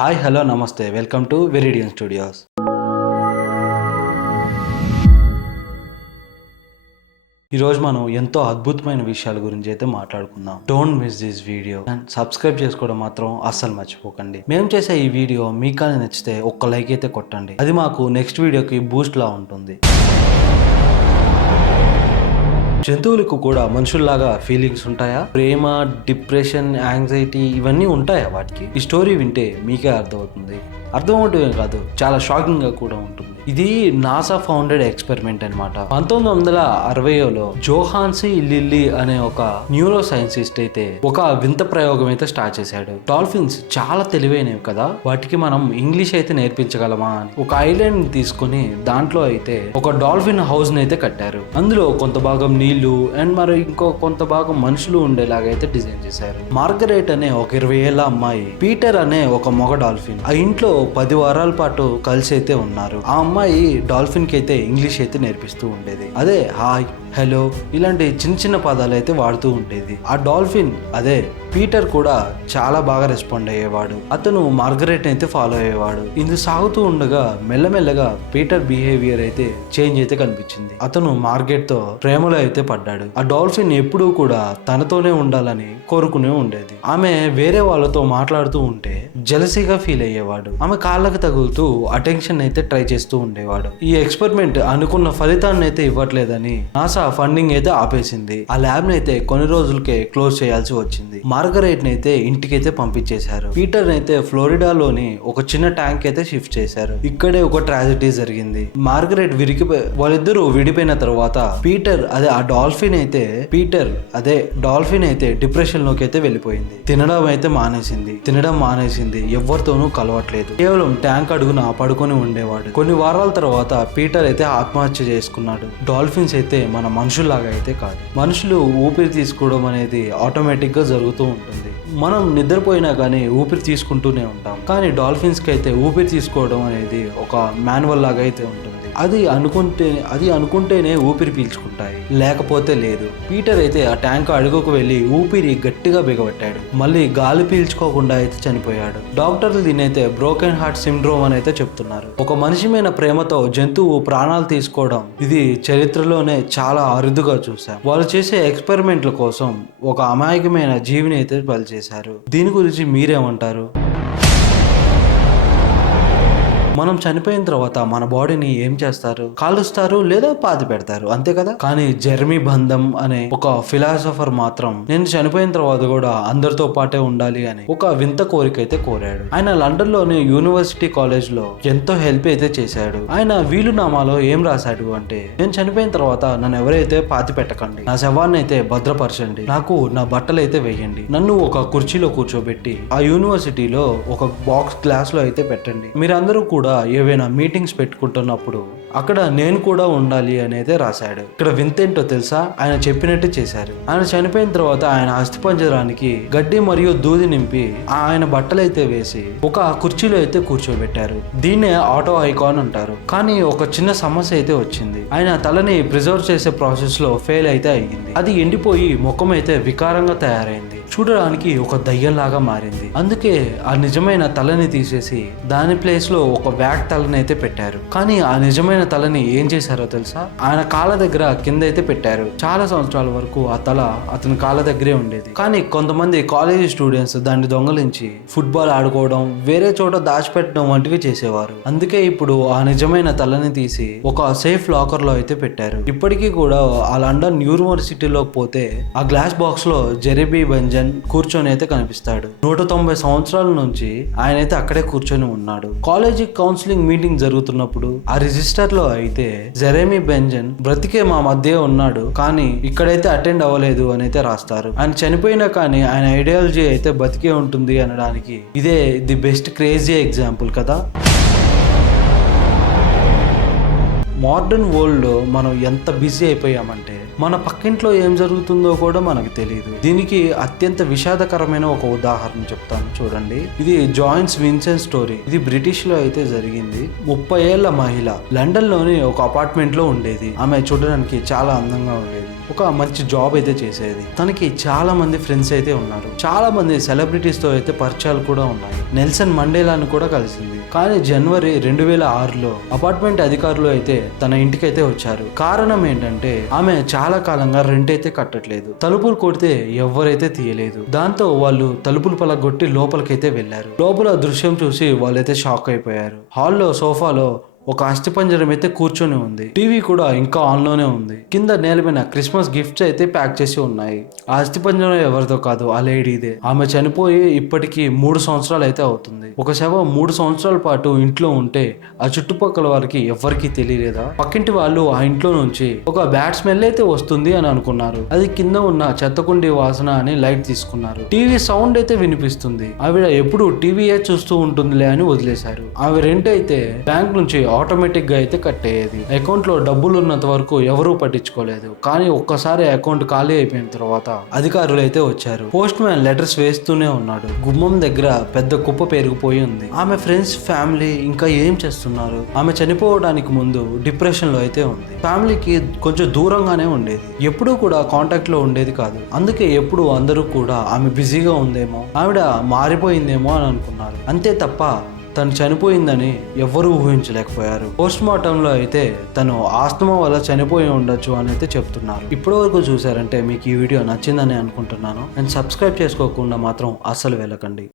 Hi hello నమస్తే welcome to వెరిడియన్ studios. ఈరోజు మనం ఎంతో అద్భుతమైన విషయాల గురించి అయితే మాట్లాడుకుందాం. Don't miss this video and subscribe చేసుకోవడం మాత్రం అస్సలు మర్చిపోకండి. మేము చేసే ఈ వీడియో మీకు కానీ నచ్చితే ఒక్క లైక్ అయితే కొట్టండి. అది మాకు నెక్స్ట్ వీడియోకి బూస్ట్ లా ఉంటుంది. జంతువులకు కూడా మనుషుల్లాగా ఫీలింగ్స్ ఉంటాయా? ప్రేమ, డిప్రెషన్, యాంగ్జైటీ ఇవన్నీ ఉంటాయా వాటికి? ఈ స్టోరీ వింటే మీకే అర్థమవుతుంది. అర్థమవుతుందే కాదు, చాలా షాకింగ్ గా కూడా ఉంటుంది. ఇది నాసా ఫౌండెడ్ ఎక్స్పెరిమెంట్ అనమాట. 1960లో జోహాన్సీ లిల్లీ అనే ఒక న్యూరో సైన్సిస్ట్ అయితే ఒక వింత ప్రయోగం అయితే స్టార్ట్ చేశాడు. డాల్ఫిన్స్ చాలా తెలివైనవి కదా, వాటికి మనం ఇంగ్లీష్ అయితే నేర్పించగలమా అని ఒక ఐలాండ్ తీసుకుని దాంట్లో అయితే ఒక డాల్ఫిన్ హౌస్ ని అయితే కట్టారు. అందులో కొంత భాగం నీళ్లు అండ్ మరి ఇంకో కొంత భాగం మనుషులు ఉండేలాగా అయితే డిజైన్ చేశారు. మార్గరెట్ అనే ఒక 20 ఏళ్ల అమ్మాయి, పీటర్ అనే ఒక మగ డాల్ఫిన్ ఆ ఇంట్లో 10 వారాల పాటు కలిసి అయితే ఉన్నారు. ఆ అమ్మాయి డాల్ఫిన్ కి అయితే ఇంగ్లీష్ అయితే నేర్పిస్తూ ఉండేది. అదే హాయ్, హలో ఇలాంటి చిన్న చిన్న పదాలు అయితే వాడుతూ ఉండేది. ఆ డాల్ఫిన్ అదే పీటర్ కూడా చాలా బాగా రెస్పాండ్ అయ్యేవాడు. అతను మార్గరెట్ అయితే ఫాలో అయ్యేవాడు. ఇది సాగుతూ ఉండగా మెల్లమెల్లగా పీటర్ బిహేవియర్ అయితే చేంజ్ అయితే కనిపించింది. అతను మార్గరెట్ తో ప్రేమలో అయితే పడ్డాడు. ఆ డాల్ఫిన్ ఎప్పుడూ కూడా తనతోనే ఉండాలని కోరుకునే ఉండేది. ఆమె వేరే వాళ్ళతో మాట్లాడుతూ ఉంటే జెలసీగా ఫీల్ అయ్యేవాడు. ఆమె కాళ్ళకు తగులుతూ అటెన్షన్ అయితే ట్రై చేస్తూ ఉండేవాడు. ఈ ఎక్స్పెరిమెంట్ అనుకున్న ఫలితాన్ని అయితే ఇవ్వట్లేదని నాసా ఫండింగ్ అయితే ఆపేసింది. ఆ ల్యాబ్ ని అయితే కొన్ని రోజులకే క్లోజ్ చేయాల్సి వచ్చింది. మార్గరెట్ ని అయితే ఇంటికైతే పంపించేశారు. పీటర్ అయితే ఫ్లోరిడాలోని ఒక చిన్న ట్యాంక్ అయితే షిఫ్ట్ చేశారు. ఇక్కడే ఒక ట్రాజెడీ జరిగింది. మార్గరెట్ వాళ్ళిద్దరూ విడిపోయిన తర్వాత పీటర్ ఆ డాల్ఫిన్ అయితే డిప్రెషన్ లోకి అయితే వెళ్ళిపోయింది. తినడం మానేసింది. ఎవరితోనూ కలవట్లేదు. కేవలం ట్యాంక్ అడుగున పడుకొని ఉండేవాడు. కొన్ని వారాల తర్వాత పీటర్ అయితే ఆత్మహత్య చేసుకున్నాడు. డాల్ఫిన్స్ అయితే మన మనుషుల్లాగా అయితే కాదు. మనుషులు ఊపిరి తీసుకోవడం అనేది ఆటోమేటిక్ గా జరుగుతూ ఉంటుంది. మనం నిద్రపోయినా కానీ ఊపిరి తీసుకుంటూనే ఉంటాం. కానీ డాల్ఫిన్స్ కి అయితే ఊపిరి తీసుకోవడం అనేది ఒక మాన్యువల్ లాగా అయితే ఉంటుంది. అది అనుకుంటేనే ఊపిరి పీల్చుకుంటాయి, లేకపోతే లేదు. పీటర్ అయితే ఆ ట్యాంక్ అడుగుకు వెళ్ళి ఊపిరి గట్టిగా బిగబట్టాడు. మళ్ళీ గాలి పీల్చుకోకుండా అయితే చనిపోయాడు. డాక్టర్లు దీనైతే బ్రోకెన్ హార్ట్ సిండ్రోమ్ అని అయితే చెప్తున్నారు. ఒక మనిషి మీద ప్రేమతో జంతువు ప్రాణాలు తీసుకోవడం ఇది చరిత్రలోనే చాలా అరుదుగా చూసాం. వాళ్ళు చేసే ఎక్స్పెరిమెంట్ల కోసం ఒక అమాయకమైన జీవిని అయితే బలి చేశారు. దీని గురించి మీరేమంటారు? మనం చనిపోయిన తర్వాత మన బాడీని ఏం చేస్తారు? కాలుస్తారు లేదా పాతి పెడతారు, అంతే కదా. కానీ జెర్మీ బంధం అనే ఒక ఫిలాసఫర్ మాత్రం నేను చనిపోయిన తర్వాత కూడా అందరితో పాటే ఉండాలి అని ఒక వింత కోరిక అయితే కోరాడు. ఆయన లండన్ లోని యూనివర్సిటీ కాలేజ్ లో ఎంతో హెల్ప్ అయితే చేశాడు. ఆయన వీలునామాలో ఏం రాశాడు అంటే, నేను చనిపోయిన తర్వాత నన్ను ఎవరైతే పాతి పెట్టకండి, నా శవాన్ని అయితే భద్రపరచండి, నాకు నా బట్టలు అయితే వేయండి, నన్ను ఒక కుర్చీలో కూర్చోబెట్టి ఆ యూనివర్సిటీలో ఒక బాక్స్ గ్లాస్ లో అయితే పెట్టండి, మీరందరూ కూడా ఏవైనా మీటింగ్స్ పెట్టుకుంటున్నప్పుడు అక్కడ నేను కూడా ఉండాలి అనేది రాశాడు. ఇక్కడ వింతేంటో తెలుసా, ఆయన చెప్పినట్టు చేశారు. ఆయన చనిపోయిన తర్వాత ఆయన అస్థిపంజరానికి గడ్డి మరియు దూది నింపి ఆయన బట్టలైతే వేసి ఒక కుర్చీలో అయితే కూర్చోబెట్టారు. దీన్నే ఆటో ఐకాన్ అంటారు. కానీ ఒక చిన్న సమస్య అయితే వచ్చింది. ఆయన తలని ప్రిజర్వ్ చేసే ప్రాసెస్ లో ఫెయిల్ అయితే అయ్యింది. అది ఎండిపోయి ముఖం అయితే వికారంగా తయారైంది. చూడడానికి ఒక దయ్యంలాగా మారింది. అందుకే ఆ నిజమైన తలని తీసేసి దాని ప్లేస్ లో ఒక వ్యాక్ తలని అయితే పెట్టారు. కానీ ఆ నిజమైన తలని ఏం చేశారో తెలుసా, ఆయన కాళ్ళ దగ్గర కింద అయితే పెట్టారు. చాలా సంవత్సరాల వరకు ఆ తల అతని కాళ్ళ దగ్గరే ఉండేది. కానీ కొంతమంది కాలేజీ స్టూడెంట్స్ దాన్ని దొంగలించి ఫుట్బాల్ ఆడుకోవడం, వేరే చోట దాచిపెట్టడం వంటివి చేసేవారు. అందుకే ఇప్పుడు ఆ నిజమైన తలని తీసి ఒక సేఫ్ లాకర్ లో అయితే పెట్టారు. ఇప్పటికీ కూడా ఆ లండన్ యూనివర్సిటీలోకి పోతే ఆ గ్లాస్ బాక్స్ లో జెరెమీ బెంజన్ కూర్చొని అయితే కనిపిస్తాడు. 190 సంవత్సరాల నుంచి ఆయన అయితే అక్కడే కూర్చొని ఉన్నాడు. కాలేజీ కౌన్సిలింగ్ మీటింగ్ జరుగుతున్నప్పుడు ఆ రిజిస్టర్ లో అయితే జెరెమీ బెంజన్ బ్రతికే మా మధ్య ఉన్నాడు, కానీ ఇక్కడైతే అటెండ్ అవ్వలేదు అని అయితే రాస్తారు. ఆయన చనిపోయినా కానీ ఆయన ఐడియాలజీ అయితే బతికే ఉంటుంది అనడానికి ఇదే ది బెస్ట్ క్రేజీ ఎగ్జాంపుల్ కదా. మోడర్న్ వరల్డ్ లో మనం ఎంత బిజీ అయిపోయామంటే మన పక్కింట్లో ఏం జరుగుతుందో కూడా మనకు తెలియదు. దీనికి అత్యంత విషాదకరమైన ఒక ఉదాహరణ చెప్తాను చూడండి. ఇది జాయిన్స్ విన్సెంట్ స్టోరీ. ఇది బ్రిటిష్ లో అయితే జరిగింది. 30 ఏళ్ల మహిళ లండన్ లోని ఒక అపార్ట్మెంట్ లో ఉండేది. ఆమె చూడడానికి చాలా అందంగా ఉండేది. ఒక మంచి జాబ్ అయితే చేసేది. తనకి చాలా మంది ఫ్రెండ్స్ అయితే ఉన్నారు, చాలా మంది సెలబ్రిటీస్ తో అయితే పరిచయాలు కూడా ఉన్నాయి. నెల్సన్ మండేలాను కూడా కలిసింది. కానీ జనవరి 2006లో అపార్ట్మెంట్ అధికారులు అయితే తన ఇంటికి అయితే వచ్చారు. కారణం ఏంటంటే ఆమె చాలా కాలంగా రెంట్ అయితే కట్టట్లేదు. తలుపులు కొడితే ఎవరైతే తీయలేదు. దాంతో వాళ్ళు తలుపులు పలగొట్టి లోపలికైతే వెళ్లారు. లోపల దృశ్యం చూసి వాళ్ళైతే షాక్ అయిపోయారు. హాల్లో సోఫాలో ఒక అస్థిపంజరం అయితే కూర్చొని ఉంది. టీవీ కూడా ఇంకా ఆన్ లోనే ఉంది. కింద నేలపైన క్రిస్మస్ గిఫ్ట్స్ అయితే ప్యాక్ చేసి ఉన్నాయి. ఆ అస్థిపంజరం ఎవరితో కాదు, ఆ లేడీదే. ఆమె చనిపోయి ఇప్పటికి 3 సంవత్సరాలు అయితే అవుతుంది. ఒక శవం 3 సంవత్సరాల పాటు ఇంట్లో ఉంటే ఆ చుట్టుపక్కల వారికి ఎవరికి తెలియలేదా? పక్కింటి వాళ్ళు ఆ ఇంట్లో నుంచి ఒక బ్యాడ్ స్మెల్ అయితే వస్తుంది అని అనుకున్నారు. అది కింద ఉన్న చెత్తకుండి వాసన అని లైట్ తీసుకున్నారు. టీవీ సౌండ్ అయితే వినిపిస్తుంది. ఆవిడ ఎప్పుడు టీవీయే చూస్తూ ఉంటుందిలే అని వదిలేశారు. ఆమె రెంట్ అయితే బ్యాంక్ నుంచి ఆటోమేటిక్ గా అయితే కట్ అయ్యేది. అకౌంట్ లో డబ్బులు ఉన్నంత వరకు ఎవరూ పట్టించుకోలేదు. కానీ ఒక్కసారి అకౌంట్ ఖాళీ అయిపోయిన తర్వాత అధికారులు అయితే వచ్చారు. పోస్ట్ మ్యాన్ లెటర్స్ వేస్తూనే ఉన్నాడు. గుమ్మం దగ్గర పెద్ద కుప్ప పెరిగిపోయి ఉంది. ఆమె ఫ్రెండ్స్, ఫ్యామిలీ ఇంకా ఏం చేస్తున్నారు? ఆమె చనిపోవడానికి ముందు డిప్రెషన్ లో అయితే ఉంది. ఫ్యామిలీకి కొంచెం దూరంగానే ఉండేది. ఎప్పుడూ కూడా కాంటాక్ట్ లో ఉండేది కాదు. అందుకే ఎప్పుడు అందరూ కూడా ఆమె బిజీగా ఉందేమో, ఆవిడ మారిపోయిందేమో అని అనుకున్నారు. అంతే తప్ప తను చనిపోయిందని ఎవ్వరూ ఊహించలేకపోయారు. పోస్ట్ మార్టం లో అయితే తను ఆస్తమా వల్ల చనిపోయి ఉండొచ్చు అని అయితే చెప్తున్నారు. ఇప్పటి వరకు చూసారంటే మీకు ఈ వీడియో నచ్చిందని అనుకుంటున్నాను. అండ్ సబ్స్క్రైబ్ చేసుకోకుండా మాత్రం అస్సలు వెళ్ళకండి.